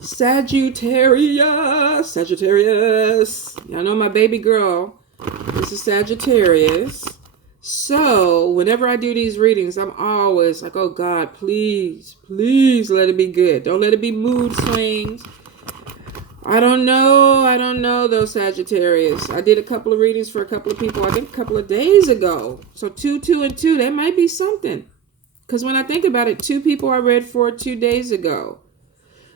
Sagittarius. Sagittarius. Y'all know my baby girl. This is Sagittarius. So, whenever I do these readings, I'm always like, oh God, please, please let it be good. Don't let it be mood swings. I don't know those Sagittarius. I did a couple of readings for a couple of people, I think a couple of days ago. So 2, 2, and 2, that might be something. Because when I think about it, 2 people I read for 2 days ago.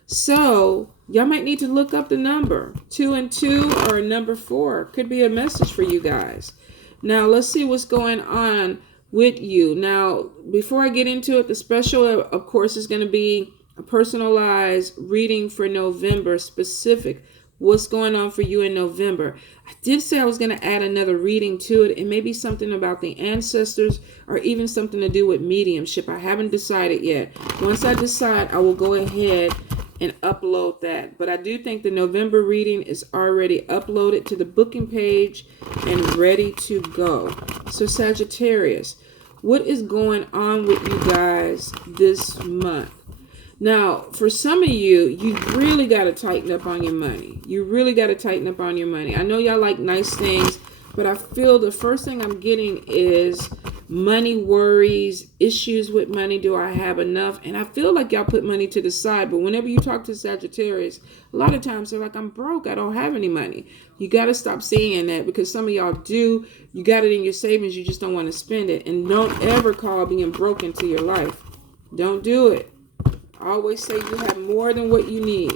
So, y'all might need to look up the number. 2 and 2 or number 4. Could be a message for you guys. Now, let's see what's going on with you. Now, before I get into it, the special, of course, is going to be a personalized reading for November, specific. What's going on for you in November? I did say I was going to add another reading to it. It may be something about the ancestors or even something to do with mediumship. I haven't decided yet. Once I decide, I will go ahead and upload that. But I do think the November reading is already uploaded to the booking page and ready to go. So Sagittarius, what is going on with you guys this month? Now, for some of you, you really got to tighten up on your money. You really got to tighten up on your money. I know y'all like nice things, but I feel the first thing I'm getting is money worries, issues with money. Do I have enough? And I feel like y'all put money to the side. But whenever you talk to Sagittarius, a lot of times they're like, I'm broke. I don't have any money. You got to stop saying that, because some of y'all do. You got it in your savings. You just don't want to spend it. And don't ever call being broke into your life. Don't do it. I always say you have more than what you need.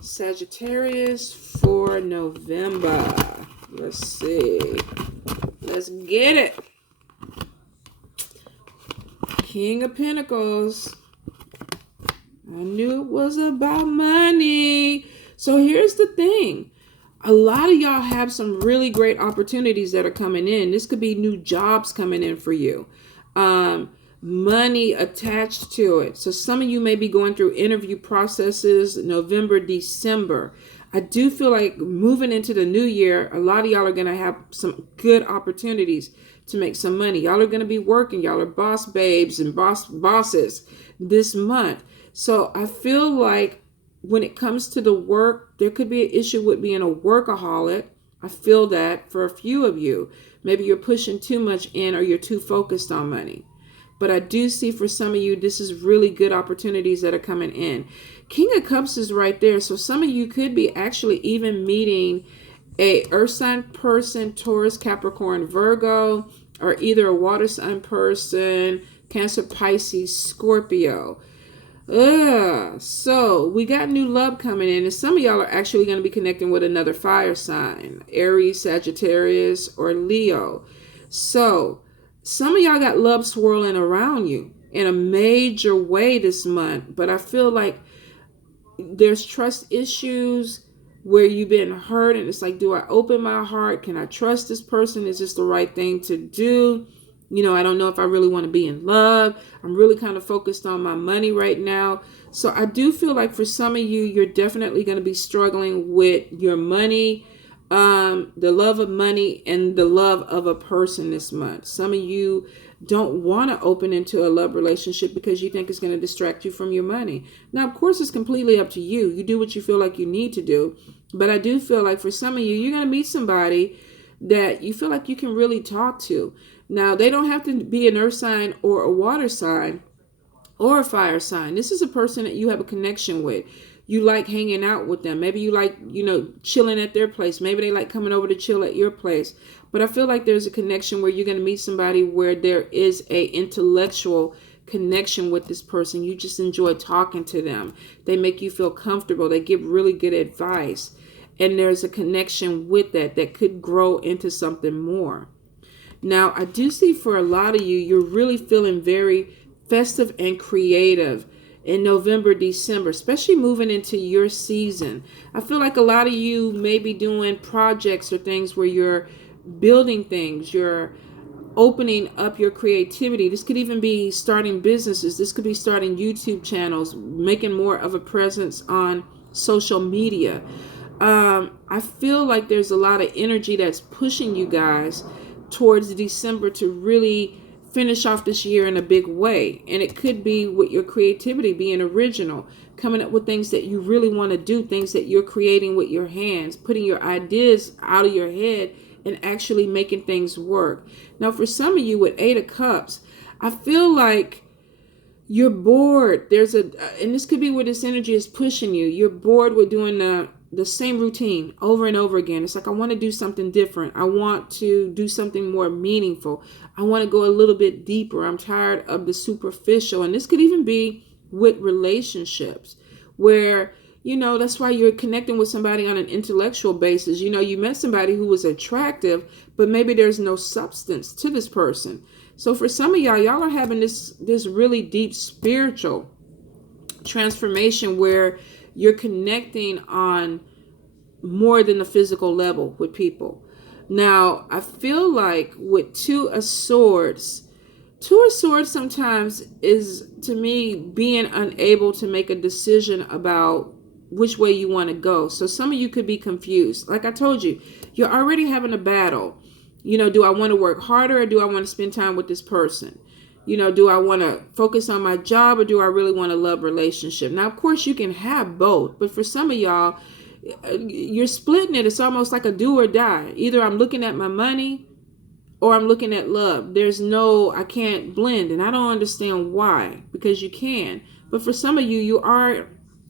Sagittarius for November. Let's see. Let's get it. King of Pentacles. I knew it was about money. So here's the thing. A lot of y'all have some really great opportunities that are coming in. This could be new jobs coming in for you. Money attached to it. So some of you may be going through interview processes November, December. I do feel like moving into the new year, a lot of y'all are going to have some good opportunities to make some money. Y'all are going to be working. Y'all are boss babes and bosses this month. So I feel like when it comes to the work, there could be an issue with being a workaholic. I feel that for a few of you. Maybe you're pushing too much in, or you're too focused on money. But I do see for some of you, this is really good opportunities that are coming in. King of Cups is right there. So some of you could be actually even meeting a earth sign person, Taurus, Capricorn, Virgo, or either a water sign person, Cancer, Pisces, Scorpio. So we got new love coming in, and some of y'all are actually going to be connecting with another fire sign, Aries, Sagittarius, or Leo. So some of y'all got love swirling around you in a major way this month, but I feel like there's trust issues where you've been hurt, and it's like, do I open my heart? Can I trust this person? Is this the right thing to do? You know, I don't know if I really want to be in love. I'm really kind of focused on my money right now. So I do feel like for some of you, you're definitely going to be struggling with your money, the love of money, and the love of a person this month. Some of you don't want to open into a love relationship because you think it's going to distract you from your money. Now, of course, it's completely up to you. You do what you feel like you need to do. But I do feel like for some of you, you're going to meet somebody that you feel like you can really talk to. Now, they don't have to be an earth sign or a water sign or a fire sign. This is a person that you have a connection with. You like hanging out with them. Maybe you like, chilling at their place. Maybe they like coming over to chill at your place. But I feel like there's a connection where you're going to meet somebody where there is a intellectual connection with this person. You just enjoy talking to them. They make you feel comfortable. They give really good advice. And there's a connection with that could grow into something more. Now, I do see for a lot of you, you're really feeling very festive and creative in November, December, especially moving into your season. I feel like a lot of you may be doing projects or things where you're building things, you're opening up your creativity. This could even be starting businesses. This could be starting YouTube channels, making more of a presence on social media. I feel like there's a lot of energy that's pushing you guys towards December to really finish off this year in a big way. And it could be with your creativity being original. coming up with things that you really want to do, things that you're creating with your hands, putting your ideas out of your head and actually making things work. Now, for some of you with 8 of Cups, I feel like you're bored. And this could be where this energy is pushing you. You're bored with doing the same routine over and over again. It's like, I want to do something different. I want to do something more meaningful. I want to go a little bit deeper. I'm tired of the superficial. And this could even be with relationships where, that's why you're connecting with somebody on an intellectual basis. You met somebody who was attractive, but maybe there's no substance to this person. So for some of y'all are having this really deep spiritual transformation where you're connecting on more than the physical level with people. Now, I feel like with 2 of Swords sometimes is, to me, being unable to make a decision about which way you want to go. So some of you could be confused. Like I told you, you're already having a battle. Do I want to work harder or do I want to spend time with this person? Do I want to focus on my job or do I really want a love relationship? Now, of course, you can have both. But for some of y'all, you're splitting it. It's almost like a do or die. Either I'm looking at my money or I'm looking at love. I can't blend. And I don't understand why, because you can. But for some of you,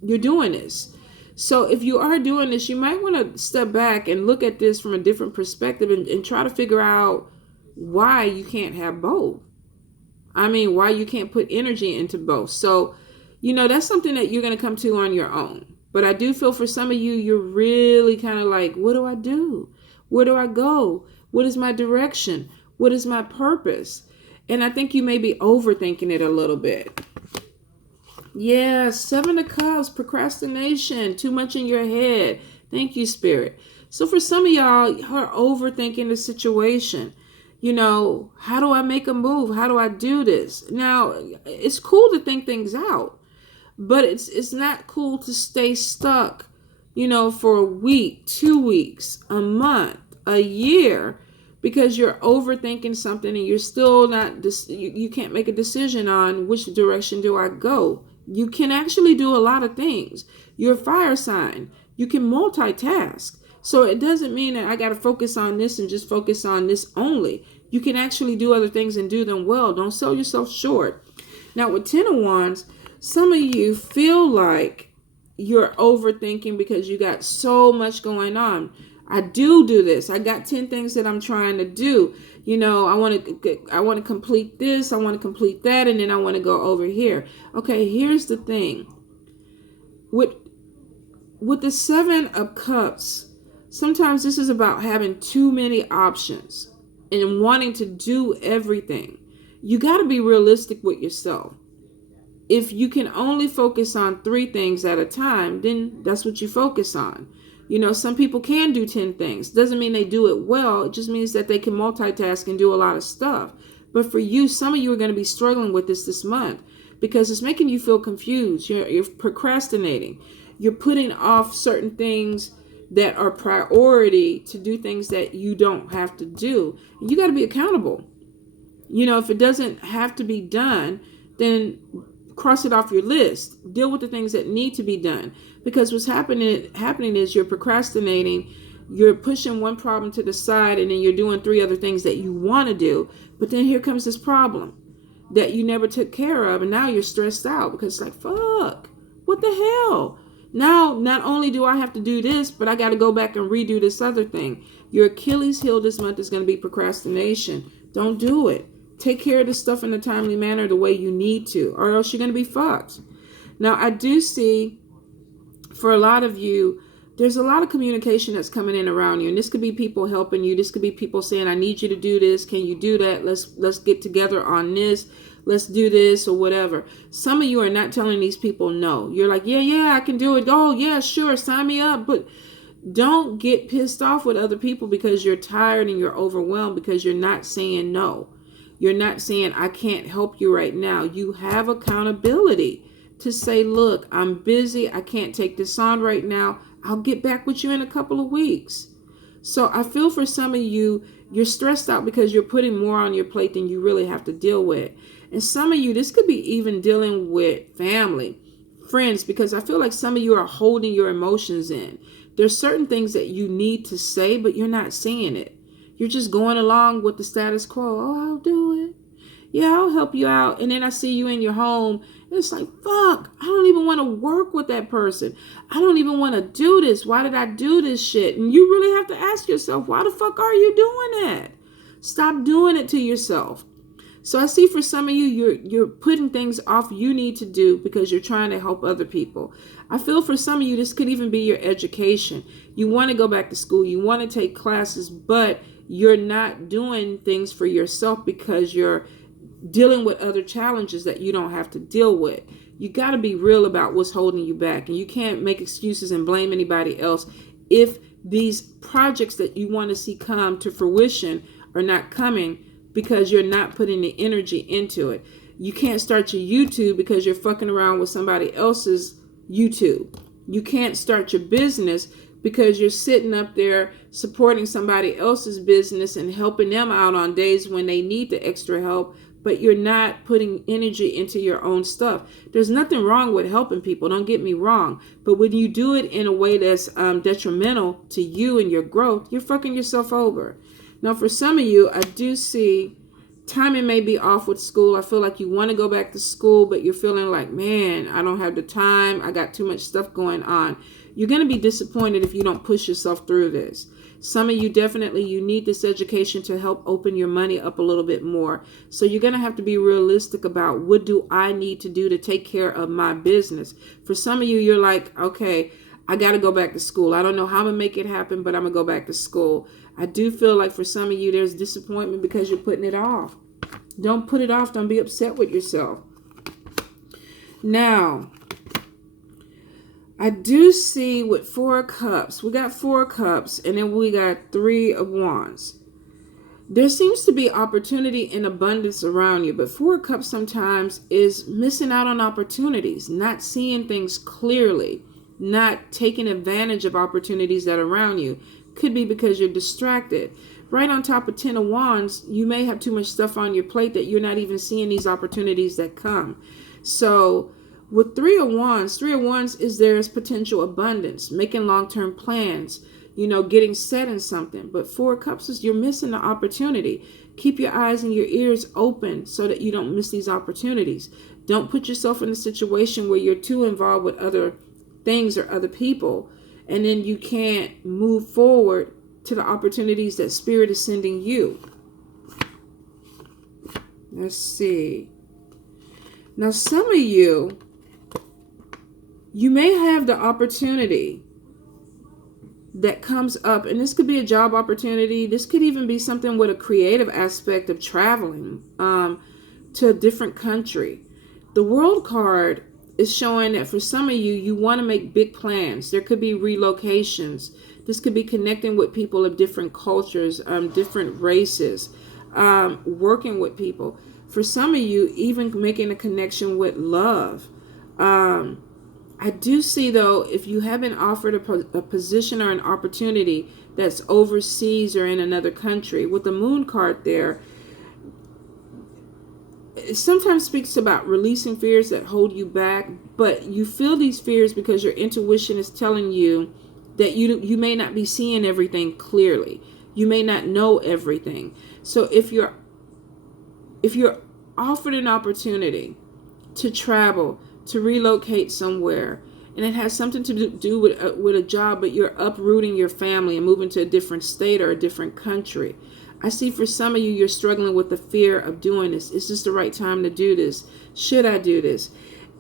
you're doing this. So if you are doing this, you might want to step back and look at this from a different perspective and try to figure out why you can't have both. Why you can't put energy into both. So, that's something that you're going to come to on your own. But I do feel for some of you, you're really kind of like, what do I do? Where do I go? What is my direction? What is my purpose? And I think you may be overthinking it a little bit. Yeah, 7 of Cups, procrastination, too much in your head. Thank you, Spirit. So for some of y'all are overthinking the situation. How do I make a move? How do I do this? Now, it's cool to think things out, but it's not cool to stay stuck, for a week, 2 weeks, a month, a year, because you're overthinking something and you're still not, you can't make a decision on which direction do I go. You can actually do a lot of things. You're a fire sign. You can multitask. So it doesn't mean that I got to focus on this and just focus on this only. You can actually do other things and do them well. Don't sell yourself short. Now with 10 of Wands, some of you feel like you're overthinking because you got so much going on. I do this. I got 10 things that I'm trying to do. I want to complete this. I want to complete that. And then I want to go over here. Okay, here's the thing. With the 7 of Cups, sometimes this is about having too many options and wanting to do everything. You got to be realistic with yourself. If you can only focus on 3 things at a time, then that's what you focus on. Some people can do 10 things. Doesn't mean they do it well. It just means that they can multitask and do a lot of stuff. But for you, some of you are going to be struggling with this month because it's making you feel confused. You're procrastinating. You're putting off certain things that are priority to do things that you don't have to do. And you got to be accountable. If it doesn't have to be done, then cross it off your list. Deal with the things that need to be done. Because what's happening is you're procrastinating. You're pushing one problem to the side and then you're doing 3 other things that you want to do. But then here comes this problem that you never took care of. And now you're stressed out because it's like, fuck, what the hell? Now, not only do I have to do this, but I got to go back and redo this other thing. Your Achilles heel this month is going to be procrastination. Don't do it. Take care of this stuff in a timely manner the way you need to, or else you're going to be fucked. Now, I do see for a lot of you, there's a lot of communication that's coming in around you. And this could be people helping you. This could be people saying, I need you to do this. Can you do that? Let's get together on this. Let's do this or whatever. Some of you are not telling these people no. You're like, yeah, I can do it. Oh, yeah, sure. Sign me up. But don't get pissed off with other people because you're tired and you're overwhelmed because you're not saying no. You're not saying, I can't help you right now. You have accountability to say, look, I'm busy. I can't take this on right now. I'll get back with you in a couple of weeks. So I feel for some of you, you're stressed out because you're putting more on your plate than you really have to deal with. And some of you, this could be even dealing with family, friends, because I feel like some of you are holding your emotions in. There's certain things that you need to say, but you're not saying it. You're just going along with the status quo. Oh, I'll do it. Yeah, I'll help you out. And then I see you in your home. And it's like, fuck, I don't even want to work with that person. I don't even want to do this. Why did I do this shit? And you really have to ask yourself, why the fuck are you doing that? Stop doing it to yourself. So I see for some of you, you're putting things off you need to do because you're trying to help other people. I feel for some of you, this could even be your education. You want to go back to school. You want to take classes, but you're not doing things for yourself because you're dealing with other challenges that you don't have to deal with. You got to be real about what's holding you back. And you can't make excuses and blame anybody else if these projects that you want to see come to fruition are not coming because you're not putting the energy into it. You can't start your YouTube because you're fucking around with somebody else's YouTube. You can't start your business because you're sitting up there supporting somebody else's business and helping them out on days when they need the extra help, but you're not putting energy into your own stuff. There's nothing wrong with helping people, don't get me wrong. But when you do it in a way that's detrimental to you and your growth, you're fucking yourself over. Now, for some of you, I do see timing may be off with school. I feel like you want to go back to school, but you're feeling like, man, I don't have the time. I got too much stuff going on. You're going to be disappointed if you don't push yourself through this. Some of you definitely, you need this education to help open your money up a little bit more. So you're going to have to be realistic about what do I need to do to take care of my business. For some of you, you're like, okay, I got to go back to school. I don't know how I'm going to make it happen, but I'm going to go back to school. I do feel like for some of you, there's disappointment because you're putting it off. Don't put it off. Don't be upset with yourself. Now, I do see with 4 cups, we got 4 cups, and then we got 3 of wands. There seems to be opportunity in abundance around you, but 4 cups sometimes is missing out on opportunities, not seeing things clearly, not taking advantage of opportunities that are around you. Could be because you're distracted. Right on top of 10 of wands, you may have too much stuff on your plate that you're not even seeing these opportunities that come. So with 3 of wands is there's potential abundance, making long-term plans, getting set in something. But 4 cups is you're missing the opportunity. Keep your eyes and your ears open so that you don't miss these opportunities. Don't put yourself in a situation where you're too involved with other things or other people, and then you can't move forward to the opportunities that Spirit is sending you. Let's see. Now, some of you may have the opportunity that comes up, and this could be a job opportunity. This could even be something with a creative aspect of traveling to a different country. The World card is showing that for some of you, you want to make big plans. There could be relocations. This could be connecting with people of different cultures, different races, working with people. For some of you, even making a connection with love. I do see, though, if you have been offered a position or an opportunity that's overseas or in another country, with the Moon card there, it sometimes speaks about releasing fears that hold you back, but you feel these fears because your intuition is telling you that you may not be seeing everything clearly. You may not know everything. So if you're offered an opportunity to travel, to relocate somewhere, and it has something to do with a job, but you're uprooting your family and moving to a different state or a different country, I see for some of you, you're struggling with the fear of doing this. Is this the right time to do this? Should I do this?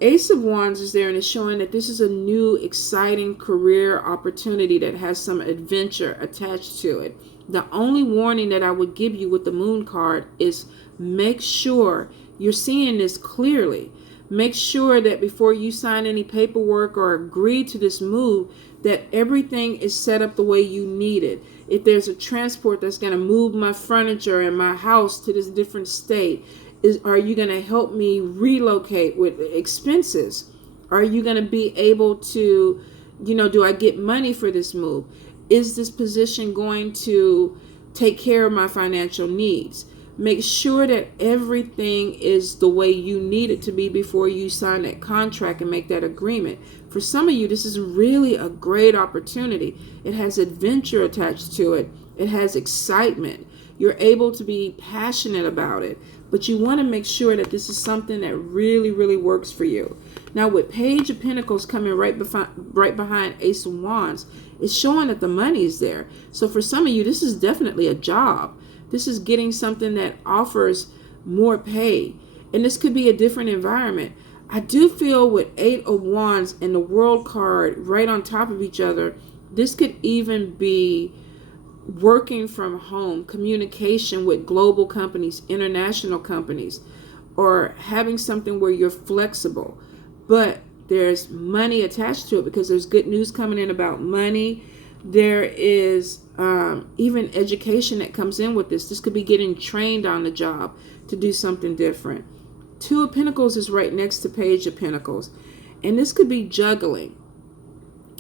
Ace of Wands is there, and it's showing that this is a new, exciting career opportunity that has some adventure attached to it. The only warning that I would give you with the Moon card is make sure you're seeing this clearly. Make sure that before you sign any paperwork or agree to this move, that everything is set up the way you need it. If there's a transport that's going to move my furniture and my house to this different state, are you going to help me relocate with expenses? Are you going to be able to, do I get money for this move? Is this position going to take care of my financial needs? Make sure that everything is the way you need it to be before you sign that contract and make that agreement. For some of you, this is really a great opportunity. It has adventure attached to it. It has excitement. You're able to be passionate about it, but you want to make sure that this is something that really, really works for you. Now, with Page of Pentacles coming right behind Ace of Wands, it's showing that the money is there. So for some of you, this is definitely a job. This is getting something that offers more pay. And this could be a different environment. I do feel with Eight of Wands and the World card right on top of each other, this could even be working from home, communication with global companies, international companies, or having something where you're flexible. But there's money attached to it because there's good news coming in about money. There is even education that comes in with this. This could be getting trained on the job to do something different. Two of Pentacles is right next to Page of Pentacles. And this could be juggling,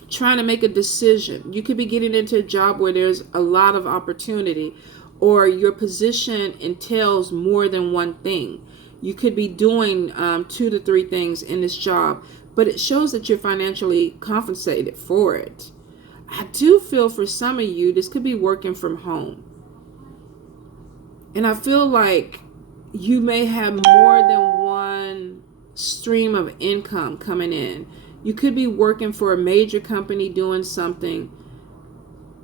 trying to make a decision. You could be getting into a job where there's a lot of opportunity, or your position entails more than one thing. You could be doing 2 to 3 things in this job, but it shows that you're financially compensated for it. I do feel for some of you, this could be working from home. And I feel like you may have more than one stream of income coming in. You could be working for a major company doing something,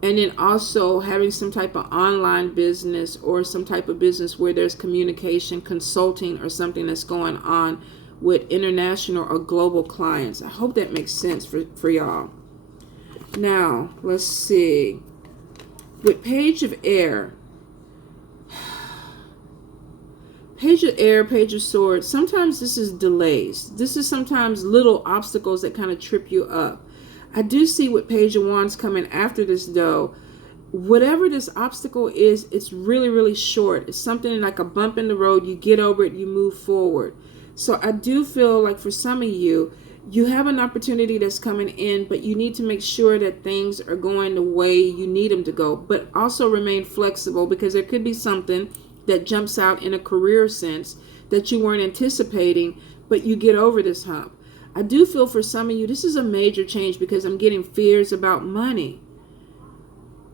and then also having some type of online business or some type of business where there's communication, consulting, or something that's going on with international or global clients. I hope that makes sense for y'all. Now, let's see. With Page of Air, Page of Air, Page of Swords, sometimes this is delays. This is sometimes little obstacles that kind of trip you up. I do see with Page of Wands coming after this, though, whatever this obstacle is, it's really, really short. It's something like a bump in the road. You get over it, you move forward. So I do feel like for some of you, you have an opportunity that's coming in, but you need to make sure that things are going the way you need them to go, but also remain flexible, because there could be something that jumps out in a career sense that you weren't anticipating, but you get over this hump. I do feel for some of you, this is a major change, because I'm getting fears about money.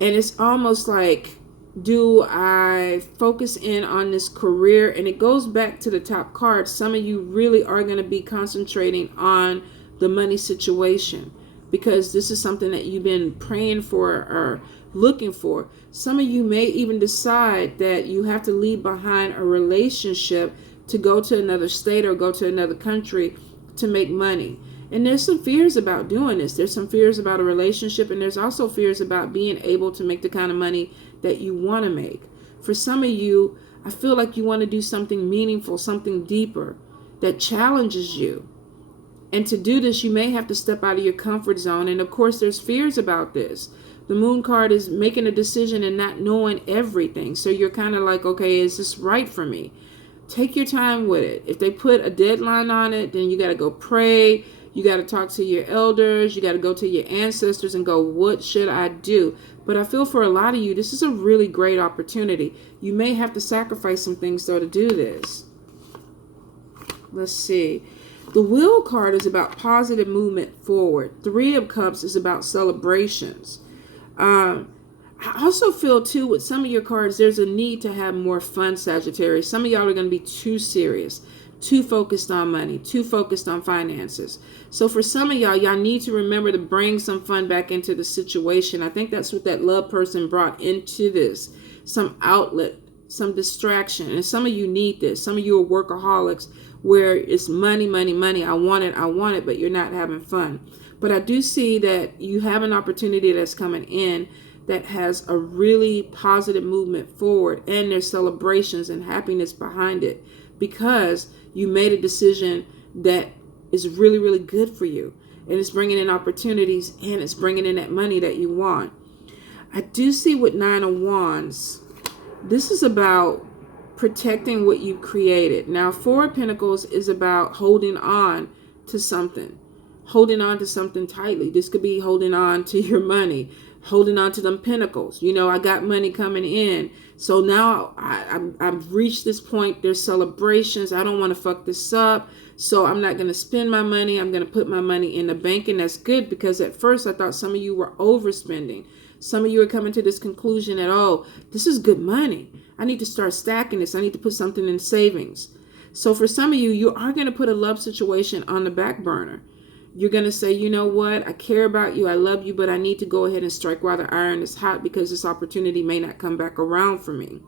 And it's almost like, do I focus in on this career? And it goes back to the top card. Some of you really are going to be concentrating on the money situation, because this is something that you've been praying for or looking for. Some of you may even decide that you have to leave behind a relationship to go to another state or go to another country to make money. And there's some fears about doing this. There's some fears about a relationship, and there's also fears about being able to make the kind of money that you want to make. For some of you, I feel like you want to do something meaningful, something deeper that challenges you. And to do this, you may have to step out of your comfort zone. And of course, there's fears about this. The Moon card is making a decision and not knowing everything. So you're kind of like, okay, is this right for me? Take your time with it. If they put a deadline on it, then you got to go pray. You got to talk to your elders. You got to go to your ancestors and go, what should I do? But I feel for a lot of you, this is a really great opportunity. You may have to sacrifice some things, though, to do this. Let's see. The Wheel card is about positive movement forward. 3 of Cups is about celebrations. I also feel, too, with some of your cards, there's a need to have more fun, Sagittarius. Some of y'all are going to be too serious, too focused on money, too focused on finances. So for some of y'all need to remember to bring some fun back into the situation. I think that's what that love person brought into this. Some outlet, some distraction. And some of you need this. Some of you are workaholics where it's money, money, money. I want it, but you're not having fun. But I do see that you have an opportunity that's coming in that has a really positive movement forward, and there's celebrations and happiness behind it, because you made a decision that is really, really good for you, and it's bringing in opportunities, and it's bringing in that money that you want. I do see with 9 of Wands, this is about protecting what you created. Now, 4 of Pentacles is about holding on to something, holding on to something tightly. This could be holding on to your money, holding on to them pinnacles. I got money coming in. So now I've reached this point. There's celebrations. I don't want to fuck this up. So I'm not going to spend my money. I'm going to put my money in the bank. And that's good, because at first I thought some of you were overspending. Some of you are coming to this conclusion that, oh, this is good money. I need to start stacking this. I need to put something in savings. So for some of you, you are going to put a love situation on the back burner. You're going to say, you know what? I care about you. I love you, but I need to go ahead and strike while the iron is hot, because this opportunity may not come back around for me.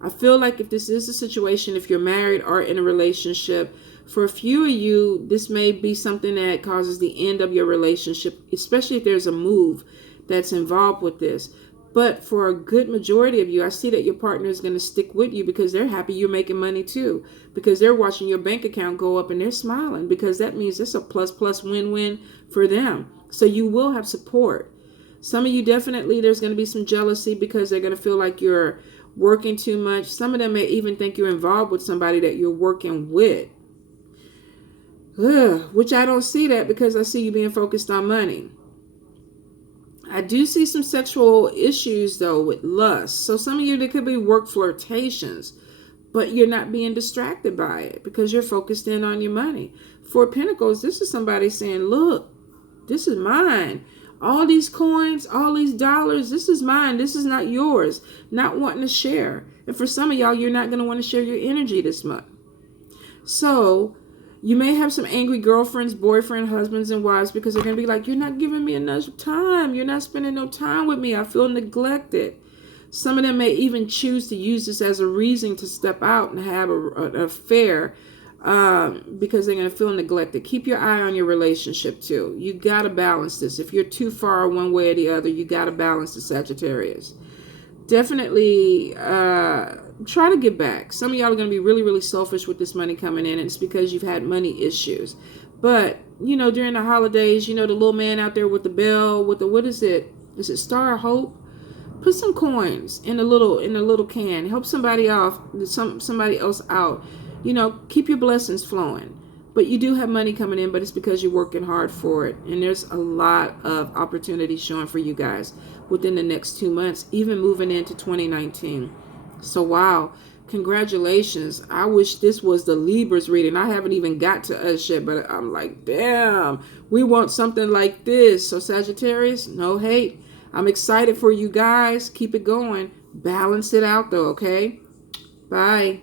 I feel like if this is a situation, if you're married or in a relationship, for a few of you, this may be something that causes the end of your relationship, especially if there's a move that's involved with this. But for a good majority of you, I see that your partner is going to stick with you because they're happy you're making money too, because they're watching your bank account go up and they're smiling, because that means it's a plus win-win for them. So you will have support. Some of you, definitely there's going to be some jealousy because they're going to feel like you're working too much. Some of them may even think you're involved with somebody that you're working with. Which I don't see that, because I see you being focused on money. I do see some sexual issues, though, with lust. So some of you, there could be work flirtations, but you're not being distracted by it because you're focused in on your money. For Pentacles, this is somebody saying, look, this is mine. All these coins, all these dollars, this is mine. This is not yours. Not wanting to share. And for some of y'all, you're not going to want to share your energy this month. So you may have some angry girlfriends, boyfriend, husbands, and wives, because they're going to be like, you're not giving me enough time. You're not spending no time with me. I feel neglected. Some of them may even choose to use this as a reason to step out and have an affair, because they're going to feel neglected. Keep your eye on your relationship too. You got to balance this. If you're too far one way or the other, you got to balance the Sagittarius. Definitely try to give back. Some of y'all are going to be really, really selfish with this money coming in, and it's because you've had money issues. But, during the holidays, the little man out there with the bell, with the, what is it? Is it Star of Hope? Put some coins in a little can. Help somebody else out. Keep your blessings flowing. But you do have money coming in, but it's because you're working hard for it. And there's a lot of opportunities showing for you guys within the next 2 months, even moving into 2019. So, wow. Congratulations. I wish this was the Libras reading. I haven't even got to us yet, but I'm like, damn, we want something like this. So, Sagittarius, no hate. I'm excited for you guys. Keep it going. Balance it out, though, okay? Bye.